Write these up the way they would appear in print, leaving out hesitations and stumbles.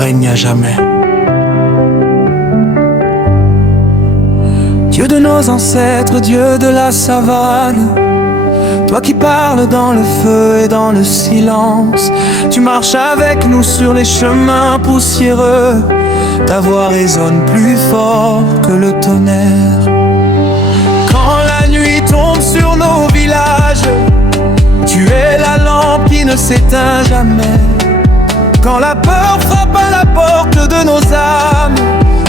règne à jamais. Dieu de nos ancêtres, Dieu de la savane, toi qui parles dans le feu et dans le silence, tu marches avec nous sur les chemins poussiéreux, ta voix résonne plus fort que le tonnerre. Quand la nuit tombe sur nos villages, tu es la lampe qui ne s'éteint jamais. Quand la peur frappe à la porte de nos âmes,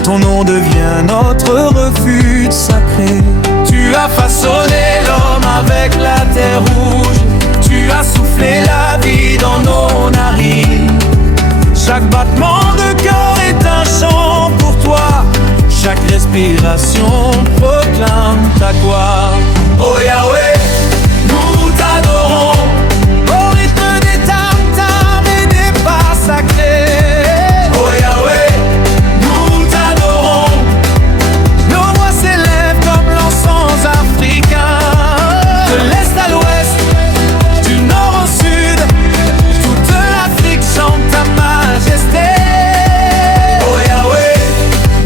ton nom devient notre refuge sacré. Tu as façonné l'homme avec la terre rouge, tu as soufflé la vie dans nos narines. Chaque battement de cœur est un chant pour toi, chaque respiration proclame ta gloire. Oh Yahweh, nous t'adorons au rythme des tam-tams et des pas sacrés. Oh Yahweh, nous t'adorons, nos voix s'élèvent comme l'encens africain. De l'est à l'ouest, du nord au sud, toute l'Afrique chante ta majesté. Oh Yahweh,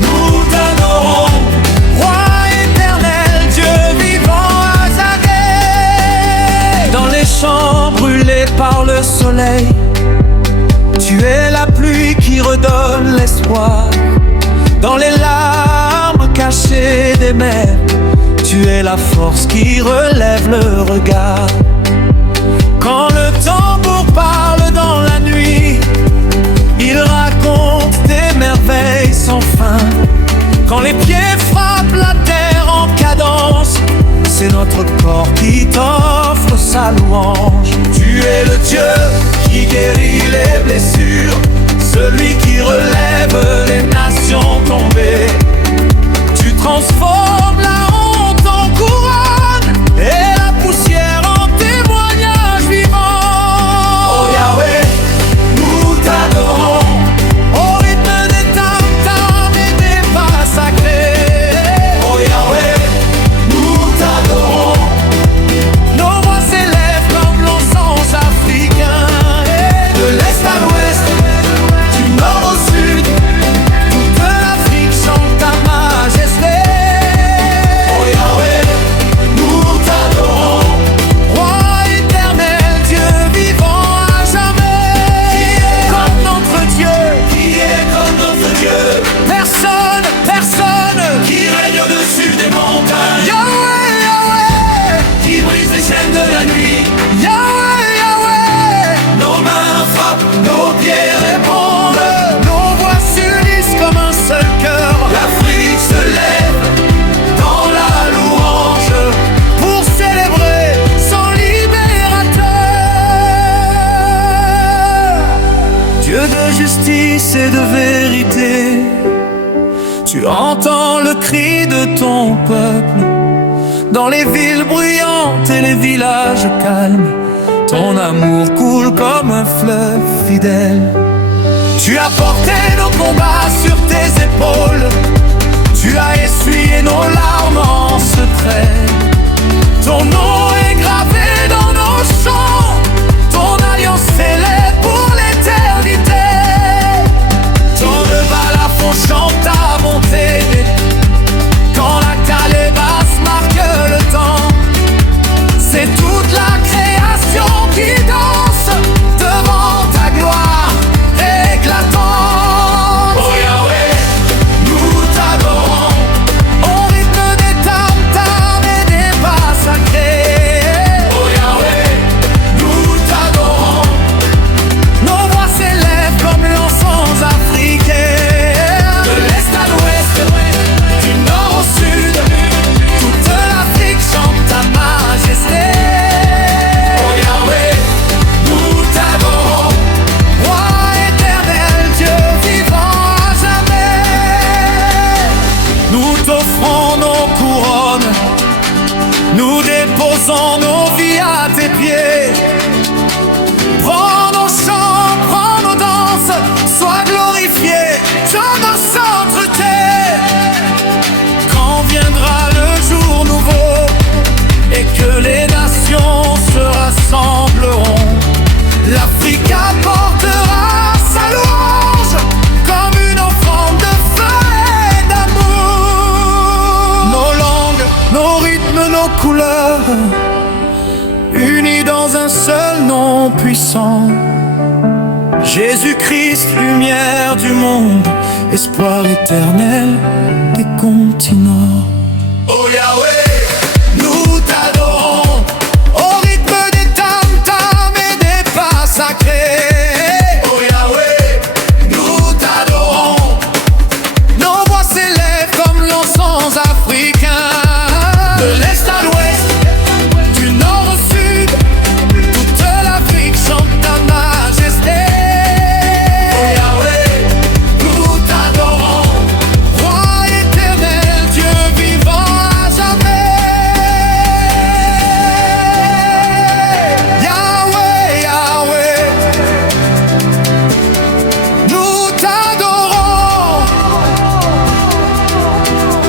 nous t'adorons, roi éternel, Dieu vivant à jamais. Dans les champs brûlés par le soleil, tu es la pluie qui redonne l'espoir. Dans les larmes cachées des mers, tu es la force qui relève le regard. Quand le tambour parle dans la nuit, il raconte des merveilles sans fin. Quand les pieds frappent la terre en cadence, c'est notre corps qui t'offre sa louange. Tu es le Dieu qui guérit les blessures, celui qui relève les nations tombées. Tu transformes la honte en couronne et la poussière en témoignage vivant. Oh Yahweh, nous t'adorons au rythme des tam-tams et des pas sacrés. Oh Yahweh, nous t'adorons, nos voix s'élèvent comme l'encens africain. Et de l'est à l'ouest, du nord au sud, toute l'Afrique chante ta majesté. Oh Yahweh, nous t'adorons, roi éternel, Dieu vivant à jamais. Qui est comme notre Dieu? Qui est comme notre Dieu? Personne, personne qui règne au-dessus des montagnes. Yahweh, Yahweh, qui brise les chaînes de la nuit. Yahweh, Yahweh, nos mains frappent, nos pieds répondent, nos voix s'unissent comme un seul cœur. L'Afrique se lève dans la louange pour célébrer son libérateur. Dieu de justice et de vérité, tu entends le cri de ton peuple. Dans les villes bruyantes et les villages calmes, ton amour coule comme un fleuve fidèle. Tu as porté nos combats sur tes épaules, tu as essuyé nos larmes en secret. Ton nom est gravé dans nos chants, ton alliance célèbre pour l'éternité. Tant de balafons chantent ta bonté, quand la calebasse marque le temps, c'est toute la création qui danse devant ta gloire éclatante. Oh Yahweh, nous t'adorons au rythme des tam-tams et des pas sacrés. Oh Yahweh, nous t'adorons, nos voix s'élèvent comme l'encens africain. De l'est à l'ouest, du nord au sud, toute l'Afrique chante ta majesté. Oh Yahweh, nous t'adorons, roi éternel, Dieu vivant à jamais. Nous t'offrons nos couronnes, nous déposons nos vies à tes pieds. Prends nos chants, prends nos danses, sois glorifié dans nos saintetés. Quand viendra le jour nouveau et que les nations se rassembleront, l'Afrique apportera sa louange unis dans un seul nom puissant. Jésus-Christ, lumière du monde, espoir éternel des continents. Oh Yahweh, nous t'adorons au rythme des tam-tams et des pas sacrés. Oh Yahweh, nous t'adorons, nos voix s'élèvent comme l'encens africain. De l'est à l'ouest, du nord au sud, toute l'Afrique chante ta majesté. Oh Yahweh, nous t'adorons, roi éternel, Dieu vivant à jamais. Yahweh, Yahweh, nous t'adorons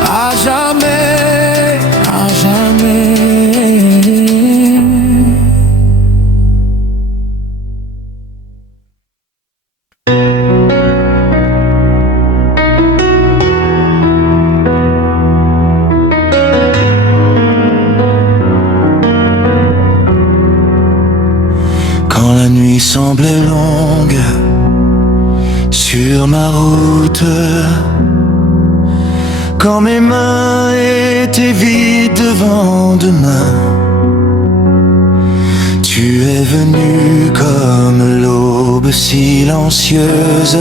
à jamais, à jamais. Quand la nuit semblait longue sur ma route, quand mes mains étaient vides devant demain, tu es venu comme l'aube silencieuse,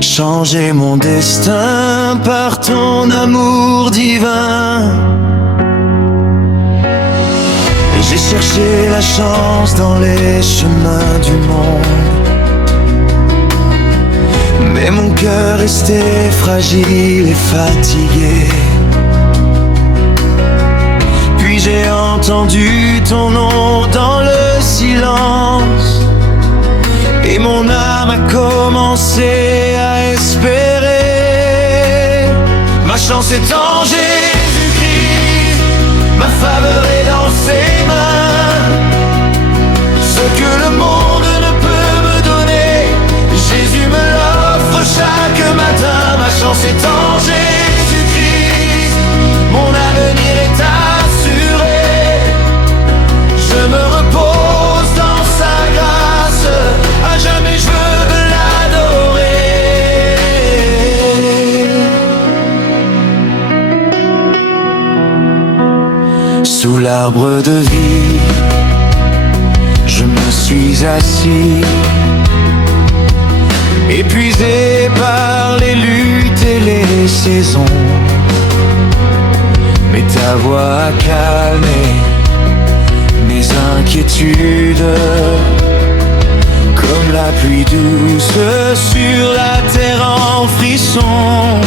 changer mon destin par ton amour divin. J'ai cherché la chance dans les chemins du monde, mais mon cœur restait fragile et fatigué. Puis j'ai entendu ton nom dans le silence, et mon âme a commencé à espérer. Ma chance est en Jésus-Christ, ma faveur est dans ses mains. Ce que le monde ne peut me donner, Jésus me l'offre chaque matin. Ma chance est en Jésus-Christ, mon avenir est assuré. Je me repose dans sa grâce, à jamais je veux l'adorer. Sous l'arbre de vie, je me suis assis, épuisé par les luttes et les saisons. Mais ta voix a calmé mes inquiétudes, comme la pluie douce sur la terre en frisson.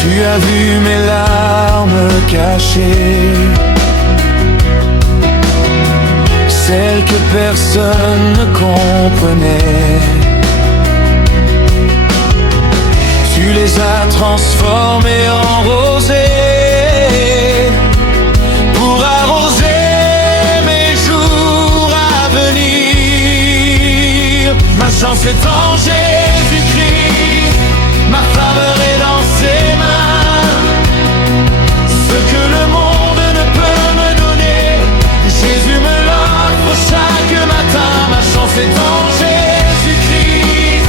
Tu as vu mes larmes cachées, celles que personne ne comprenait. Tu les as transformées en rosées, pour arroser mes jours à venir. Ma chance est en Jésus-Christ, ma faveur est dans ses mains. Ce que le monde ne peut me donner, Jésus me l'offre chaque matin. Ma chance est en Jésus-Christ,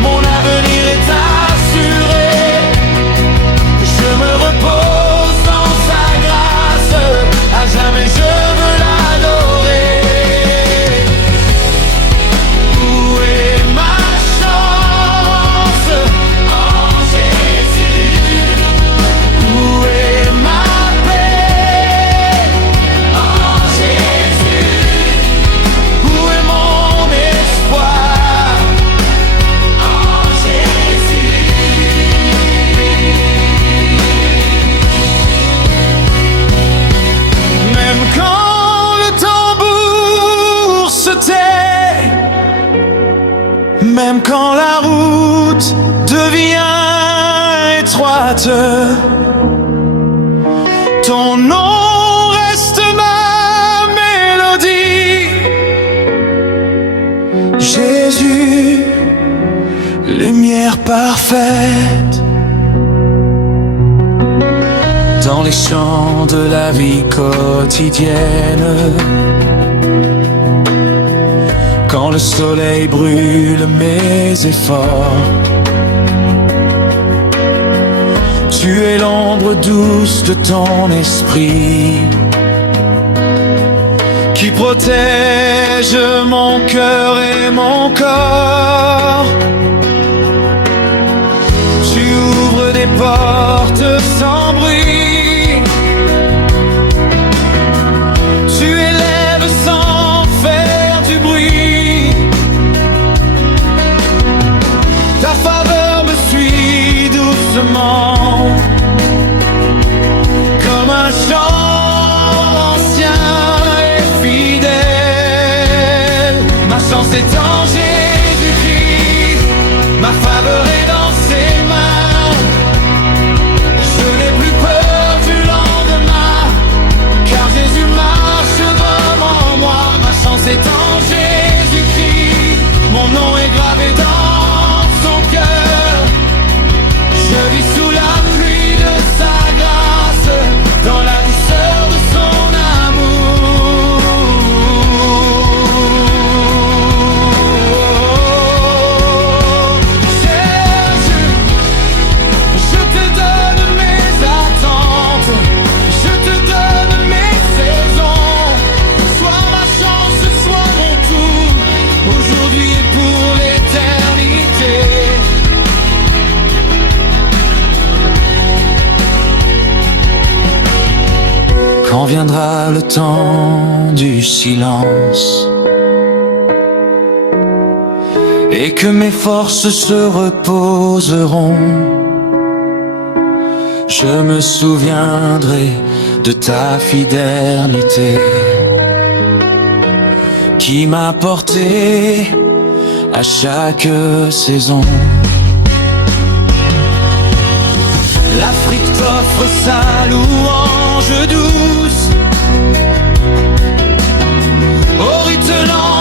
mon avenir est assuré. Je me repose dans sa grâce, à jamais je veux l'adorer. Où est ma chance en Jésus? Où est ma paix en Jésus? Où est mon espoir en Jésus? Même quand le tambour se tait, même quand la route devient étroite, ton nom reste ma mélodie. Jésus, lumière parfaite. dans les champs de la vie quotidienne. Quand le soleil brûle mes efforts, tu es l'ombre douce de ton esprit qui protège mon cœur et mon corps. Tu ouvres des portes sans bruit, tu élèves sans faire du bruit. Ta faveur me suit doucement, comme un chant ancien et fidèle. Ma chance est en Jésus-Christ, ma faveur est dans ses mains. Je n'ai plus peur du lendemain, car Jésus marche devant moi. Ma chance est en Jésus-Christ, mon nom est gravé dans son cœur. Je vis sous la pluie de sa grâce, dans la douceur de son amour. Jésus, je te donne mes attentes, je te donne mes saisons. Sois ma chance, sois mon tout, aujourd'hui et pour l'éternité. Quand viendra le temps du silence et que mes forces se reposeront, je me souviendrai de ta fidélité qui m'a porté à chaque saison. L'Afrique t'offre sa louange douce, au rythme lent